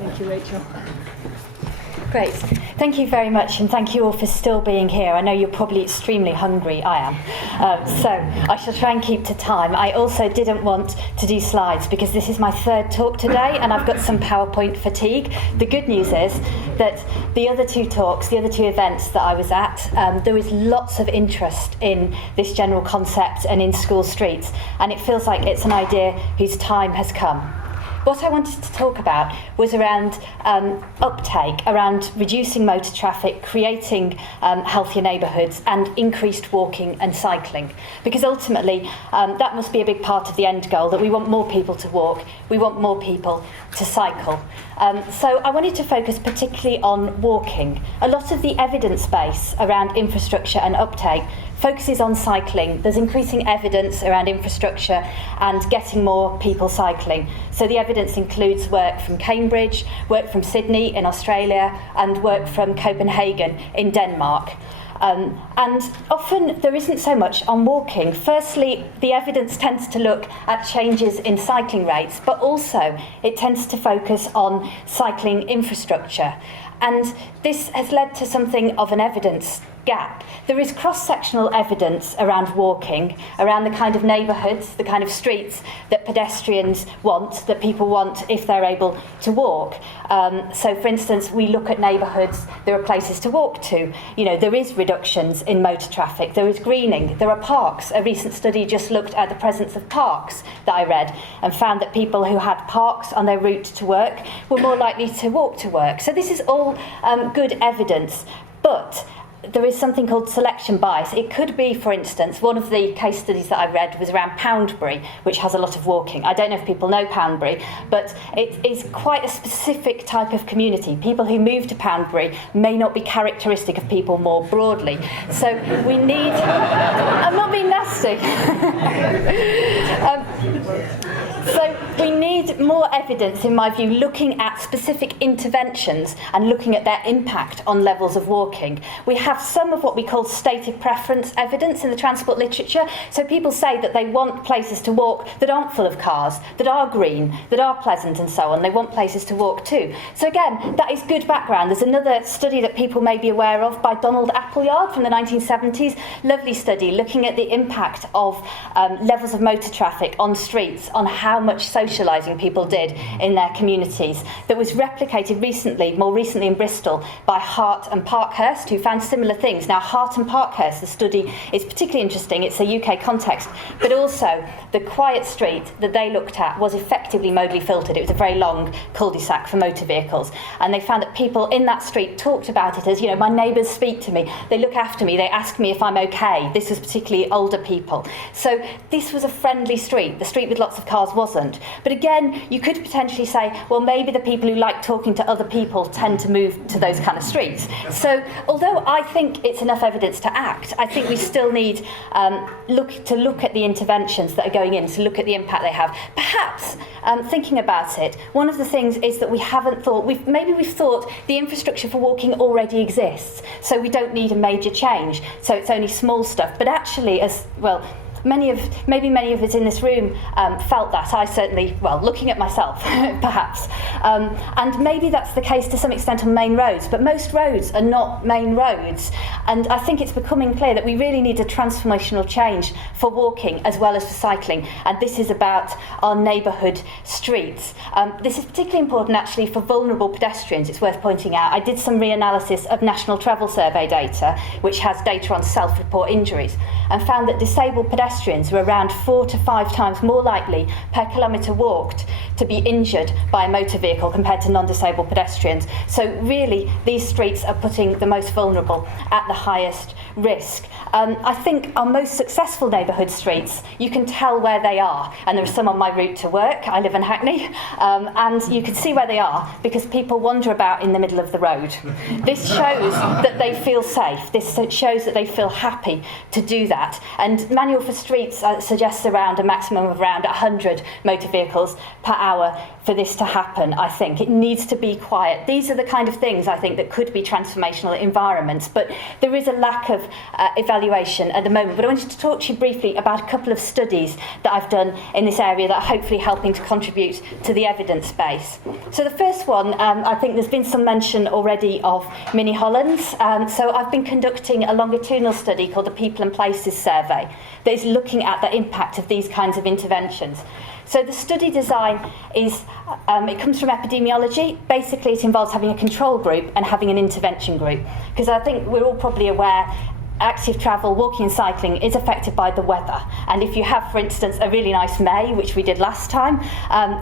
Thank you, Rachel. Great. Thank you very much, and thank you all for still being here. I know you're probably extremely hungry. I am. So I shall try and keep to time. I also didn't want to do slides because this is my third talk today, and I've got some PowerPoint fatigue. The good news is that the other two talks, the other two events that I was at, there was lots of interest in this general concept and in school streets, and it feels like it's an idea whose time has come. What I wanted to talk about was around uptake, around reducing motor traffic, creating healthier neighbourhoods and increased walking and cycling. Because ultimately, that must be a big part of the end goal, that we want more people to walk, we want more people to cycle. So I wanted to focus particularly on walking. A lot of the evidence base around infrastructure and uptake focuses on cycling. There's increasing evidence around infrastructure and getting more people cycling. So the evidence includes work from Cambridge, work from Sydney in Australia, and work from Copenhagen in Denmark. And often there isn't so much on walking. Firstly, the evidence tends to look at changes in cycling rates, but also it tends to focus on cycling infrastructure. And this has led to something of an evidence gap. There is cross-sectional evidence around walking, around the kind of neighbourhoods, the kind of streets that pedestrians want, that people want if they're able to walk. So, for instance, we look at neighbourhoods, there are places to walk to. You know, there is reductions in motor traffic, there is greening, there are parks. A recent study just looked at the presence of parks that I read and found that people who had parks on their route to work were more likely to walk to work. So this is all good evidence, but there is something called selection bias. It could be, for instance, one of the case studies that I read was around Poundbury, which has a lot of walking. I don't know if people know Poundbury, but it is quite a specific type of community. People who move to Poundbury may not be characteristic of people more broadly. So we need... I'm not being nasty. So we need more evidence, in my view, looking at specific interventions and looking at their impact on levels of walking. We have some of what we call stated preference evidence in the transport literature. So people say that they want places to walk that aren't full of cars, that are green, that are pleasant and so on. They want places to walk too. So again, that is good background. There's another study that people may be aware of by Donald Appleyard from the 1970s. Lovely study looking at the impact of levels of motor traffic on streets, on how much socialising people did in their communities, that was replicated recently, more recently in Bristol, by Hart and Parkhurst, who found similar things. Now, Hart and Parkhurst, the study is particularly interesting. It's a UK context, but also the quiet street that they looked at was effectively modally filtered. It was a very long cul-de-sac for motor vehicles, and they found that people in that street talked about it as, you know, my neighbours speak to me, they look after me, they ask me if I'm okay. This was particularly older people. So this was a friendly street. The street with lots of cars wasn't. But again, you could potentially say, well, maybe the people who like talking to other people tend to move to those kind of streets. So although I think it's enough evidence to act, I think we still need to look at the interventions that are going in, to look at the impact they have. Perhaps, thinking about it, one of the things is that we haven't thought, maybe we've thought the infrastructure for walking already exists, so we don't need a major change, so it's only small stuff. But actually, as well, many of us in this room felt that. I certainly, well, looking at myself, perhaps. And maybe that's the case to some extent on main roads, but most roads are not main roads. And I think it's becoming clear that we really need a transformational change for walking as well as for cycling. And this is about our neighbourhood streets. This is particularly important, actually, for vulnerable pedestrians, it's worth pointing out. I did some reanalysis of National Travel Survey data, which has data on self-report injuries, and found that disabled pedestrians were around 4 to 5 times more likely per kilometre walked to be injured by a motor vehicle compared to non-disabled pedestrians. So really, these streets are putting the most vulnerable at the highest risk. I think our most successful neighbourhood streets, you can tell where they are, and there are some on my route to work. I live in Hackney, and you can see where they are because people wander about in the middle of the road. This shows that they feel safe. This shows that they feel happy to do that. And Manual for Streets suggests around a maximum of around 100 motor vehicles per hour for this to happen, I think. It needs to be quiet. These are the kind of things, I think, that could be transformational environments, but there is a lack of evaluation at the moment. But I wanted to talk to you briefly about a couple of studies that I've done in this area that are hopefully helping to contribute to the evidence base. So the first one, I think there's been some mention already of Mini Hollands. So I've been conducting a longitudinal study called the People and Places Survey that is looking at the impact of these kinds of interventions. So the study design is, it comes from epidemiology. Basically, it involves having a control group and having an intervention group. Because I think we're all probably aware active travel, walking and cycling is affected by the weather. And if you have, for instance, a really nice May, which we did last time,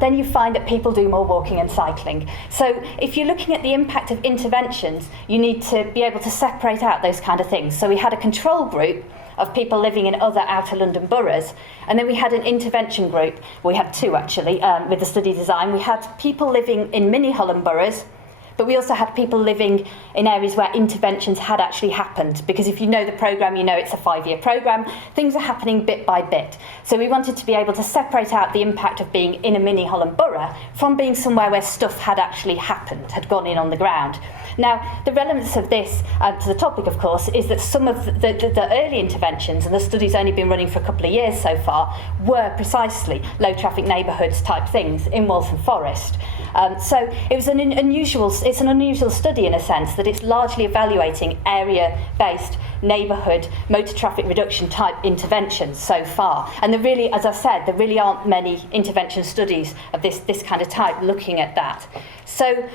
then you find that people do more walking and cycling. So if you're looking at the impact of interventions, you need to be able to separate out those kind of things. So we had a control group of people living in other outer London boroughs. And then we had an intervention group. We had two, actually, with the study design. We had people living in mini Holland boroughs, but we also had people living in areas where interventions had actually happened. Because if you know the programme, you know it's a 5-year programme. Things are happening bit by bit. So we wanted to be able to separate out the impact of being in a mini Holland borough from being somewhere where stuff had actually happened, had gone in on the ground. Now, the relevance of this to the topic, of course, is that some of the early interventions, and the study's only been running for a couple of years so far, were precisely low traffic neighbourhoods type things in Waltham Forest. So it was an unusual study in a sense that it's largely evaluating area-based neighbourhood motor traffic reduction type interventions so far. And there really, as I said, there really aren't many intervention studies of this kind of type looking at that. So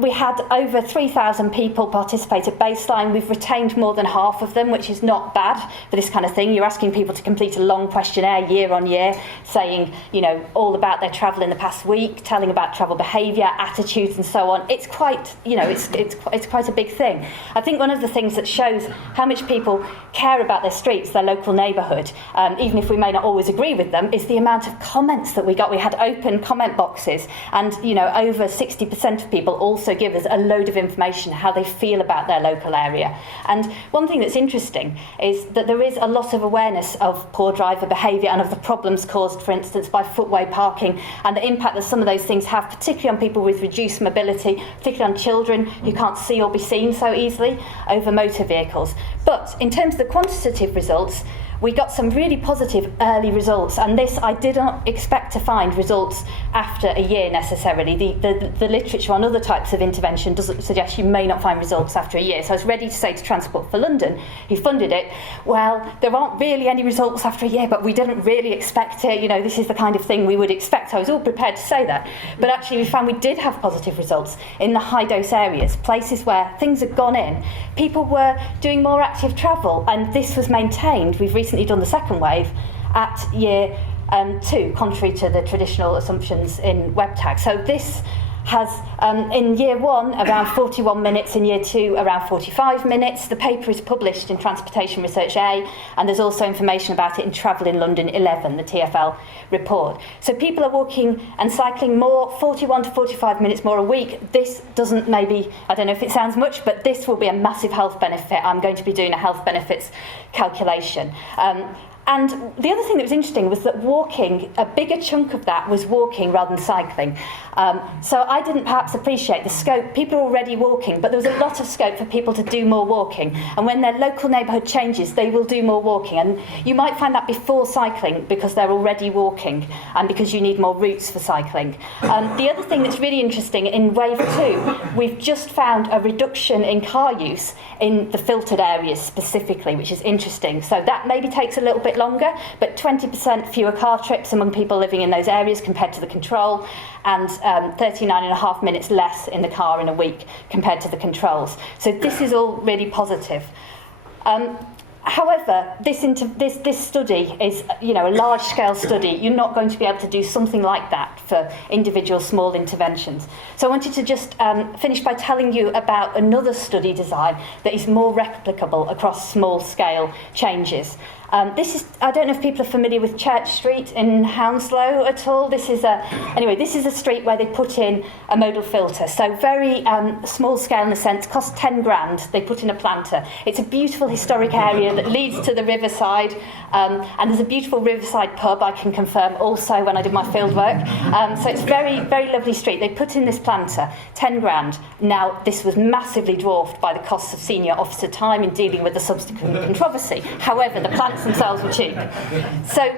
we had over 3,000 people participate at baseline. We've retained more than half of them, which is not bad for this kind of thing. You're asking people to complete a long questionnaire year on year, saying, you know, all about their travel in the past week, telling about travel behaviour, attitudes and so on. It's quite, you know, it's quite a big thing. I think one of the things that shows how much people care about their streets, their local neighbourhood, even if we may not always agree with them, is the amount of comments that we got. We had open comment boxes, and, you know, over 60% of people also give us a load of information how they feel about their local area. And one thing that's interesting is that there is a lot of awareness of poor driver behaviour and of the problems caused, for instance, by footway parking and the impact that some of those things have, particularly on people with reduced mobility, particularly on children who can't see or be seen so easily over motor vehicles. But in terms of the quantitative results, we got some really positive early results, and this I did not expect to find results after a year necessarily. The literature on other types of intervention does suggest you may not find results after a year. So I was ready to say to Transport for London, who funded it, well, there aren't really any results after a year, but we didn't really expect it. You know, this is the kind of thing we would expect. I was all prepared to say that. But actually we found we did have positive results in the high dose areas, places where things had gone in. People were doing more active travel, and this was maintained. We've recently done the second wave at year 2, contrary to the traditional assumptions in WebTag. So this has, in year 1, around 41 minutes, in year 2, around 45 minutes. The paper is published in Transportation Research A, and there's also information about it in Travel in London 11, the TfL report. So people are walking and cycling more, 41 to 45 minutes more a week. This doesn't maybe, I don't know if it sounds much, but this will be a massive health benefit. I'm going to be doing a health benefits calculation. And the other thing that was interesting was that walking, a bigger chunk of that was walking rather than cycling. So I didn't perhaps appreciate the scope. People are already walking, but there was a lot of scope for people to do more walking. And when their local neighbourhood changes, they will do more walking. And you might find that before cycling because they're already walking and because you need more routes for cycling. The other thing that's really interesting, in wave 2, we've just found a reduction in car use in the filtered areas specifically, which is interesting. So that maybe takes a little bit longer, but 20% fewer car trips among people living in those areas compared to the control, and 39.5 minutes less in the car in a week compared to the controls. So this is all really positive. However, this study is, you know, a large-scale study. You're not going to be able to do something like that for individual small interventions. So I wanted to just finish by telling you about another study design that is more replicable across small-scale changes. This is, I don't know if people are familiar with Church Street in Hounslow at all. This is a street where they put in a modal filter. So very small scale in a sense, cost 10 grand. They put in a planter. It's a beautiful historic area that leads to the riverside. And there's a beautiful riverside pub, I can confirm, also when I did my field work. So it's very, very lovely street. They put in this planter, 10 grand. Now, this was massively dwarfed by the costs of senior officer time in dealing with the subsequent controversy. However, the plants themselves were cheap. So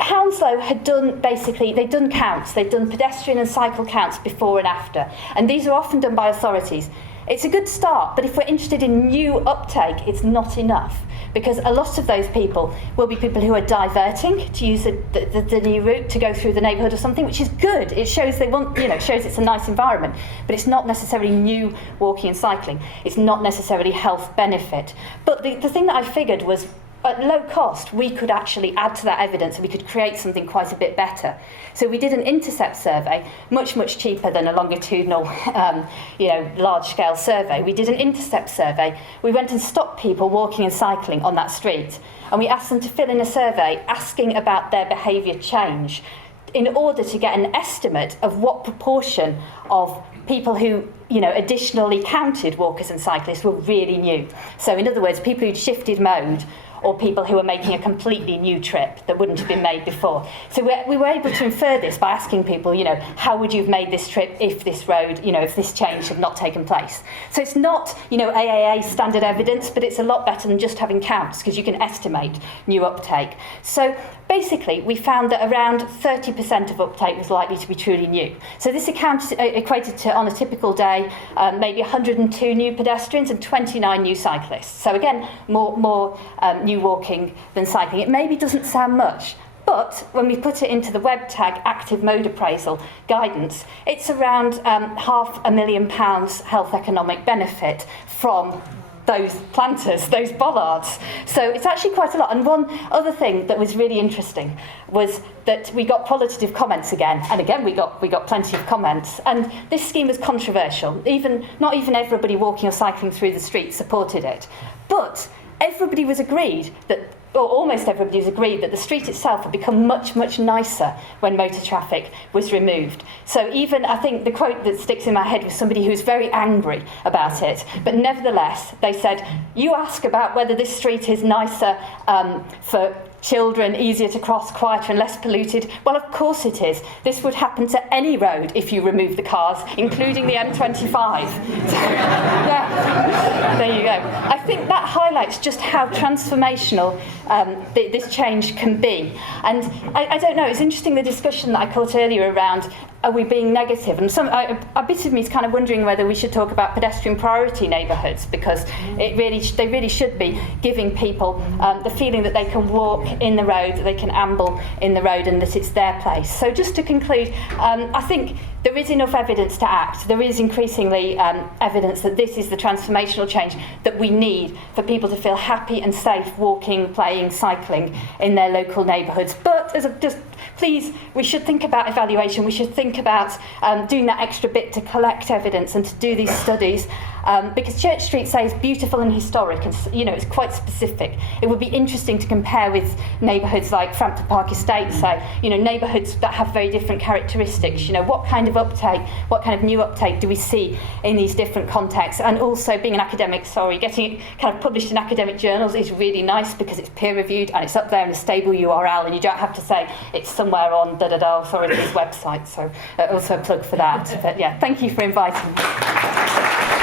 Hounslow had done, basically, they'd done counts. They'd done pedestrian and cycle counts before and after. And these are often done by authorities. It's a good start, but if we're interested in new uptake, it's not enough. Because a lot of those people will be people who are diverting to use the new route to go through the neighbourhood or something, which is good. It shows they want, shows it's a nice environment, but it's not necessarily new walking and cycling. It's not necessarily health benefit. But the thing that I figured was, at low cost, we could actually add to that evidence and we could create something quite a bit better. So we did an intercept survey, much, much cheaper than a longitudinal, large-scale survey. We did an intercept survey. We went and stopped people walking and cycling on that street. And we asked them to fill in a survey asking about their behaviour change in order to get an estimate of what proportion of people who additionally counted walkers and cyclists were really new. So in other words, people who'd shifted mode, or people who are making a completely new trip that wouldn't have been made before. So we were able to infer this by asking people, how would you have made this trip if this road, if this change had not taken place? So it's not, AAA standard evidence, but it's a lot better than just having counts, because you can estimate new uptake. So basically, we found that around 30% of uptake was likely to be truly new. So this equated to, on a typical day, maybe 102 new pedestrians and 29 new cyclists. So again, more new walking than cycling. It maybe doesn't sound much, but when we put it into the web tag active mode appraisal guidance, it's around £500,000 health economic benefit from those planters, those bollards. So it's actually quite a lot. And one other thing that was really interesting was that we got qualitative comments again, and again we got plenty of comments. And this scheme was controversial. Not even everybody walking or cycling through the street supported it, but everybody was agreed that, or almost everybody was agreed that the street itself had become much, much nicer when motor traffic was removed. So even, I think the quote that sticks in my head was somebody who was very angry about it, but nevertheless, they said, you ask about whether this street is nicer for children, easier to cross, quieter and less polluted. Well, of course it is. This would happen to any road if you remove the cars, including the M25. Yeah, there you go. I think that highlights just how transformational this change can be. And I don't know, it's interesting the discussion that I caught earlier around, are we being negative? And a bit of me is kind of wondering whether we should talk about pedestrian priority neighbourhoods, because they really should be giving people the feeling that they can walk in the road, that they can amble in the road, and that it's their place. So just to conclude, I think there is enough evidence to act. There is increasingly evidence that this is the transformational change that we need for people to feel happy and safe walking, playing, cycling in their local neighbourhoods. But please, we should think about evaluation. We should think about doing that extra bit to collect evidence and to do these studies, because Church Street, say, is beautiful and historic, and it's quite specific. It would be interesting to compare with neighbourhoods like Frampton Park Estate, say, neighbourhoods that have very different characteristics. What kind of uptake, what kind of new uptake do we see in these different contexts? And also, being an academic, getting it kind of published in academic journals is really nice because it's peer-reviewed and it's up there in a stable URL, and you don't have to say it's somewhere on authority's website. So also a plug for that. But yeah, thank you for inviting me.